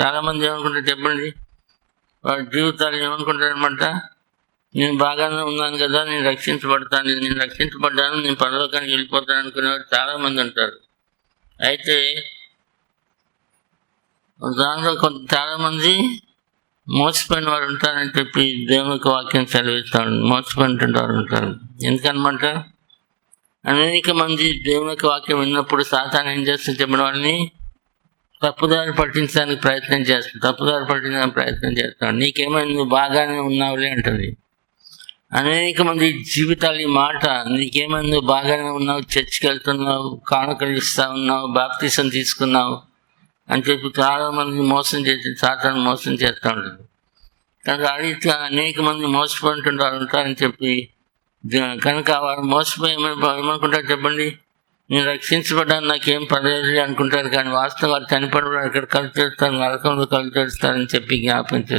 చాలా మంది ఏమనుకుంటారు చెప్పండి, వాళ్ళ జీవితాలు ఏమనుకుంటారనమాట, నేను బాగానే ఉన్నాను కదా, నేను రక్షించబడ్డాను, నేను పరలోకానికి వెళ్ళిపోతాను అనుకునేవారు చాలా మంది ఉంటారు. అయితే దాంట్లో చాలా మంది మోసపోయిన వారు ఉంటారని చెప్పి దేవుని యొక్క వాక్యం సెలవిస్తాడు. మోసపోయిన వారు ఉంటారు. ఎందుకనమాట, అనేక మంది దేవుని యొక్క వాక్యం విన్నప్పుడు సాతాను ఏం చేస్తే చెప్పిన వాడిని తప్పుదారి పట్టించడానికి ప్రయత్నం చేస్తాడు. నీకేమైనా నువ్వు బాగానే ఉన్నావులే అంటుంది. అనేక మంది జీవితాలు ఈ మాట, నీకేమైనా నువ్వు బాగానే ఉన్నావు, చర్చికి వెళ్తున్నావు, కానుకలు ఇస్తా ఉన్నావు, బాప్తిసం తీసుకున్నావు అని చెప్పి చాలామంది సాతాను మోసం చేస్తూ ఉంటుంది. కనుక అడిగితే అనేక మంది మోసపోతుంటారు ఉంటారని చెప్పి, కనుక వారు మోసపోయి ఏమనుకుంటారు చెప్పండి, నేను రక్షించబడ్డాను, నాకేం పర్లేదు అనుకుంటారు. కానీ వాస్తవం వారు చనిపడి అక్కడ కలిసి చేస్తారు, నరకంలో కలిసి చేస్తారని చెప్పి జ్ఞాపకం చేస్తారు.